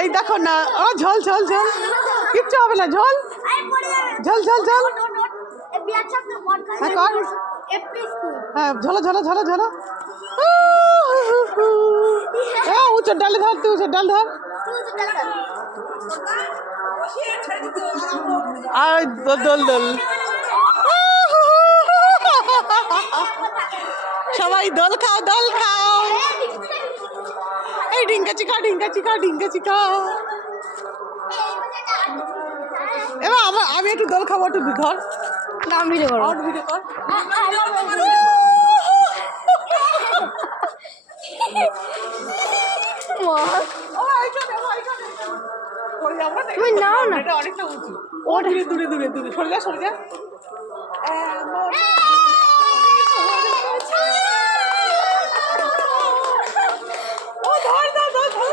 এই দেখো না, ও ঝোল ঝোল ঝোল, কিচ্ছু হবে না, ঝোল ঝোল ঝোল ঝোল। হ্যাঁ কর, হ্যাঁ ঝোলো ঝোলো ঝোলো ঝোলো। উঁচুর ডালে ধর, তুই উঁচুর ডাল ধর। আর দোল দোল, সবাই দোল খাও দোল খাও। এই ডিঙ্কা চিকা ডিঙ্কা চিকা ডিঙ্কা চিকা। এবার আমি একটু দোল খাবো, একটু ধর। নাম ভিডিও করো, ভিডিও কর। তুমি নাও না, এটা অনেকটা উঁচু। ও দূরে দূরে দূরে দূরে সরে যা সরে যা। ও ধর ধর ধর ধর।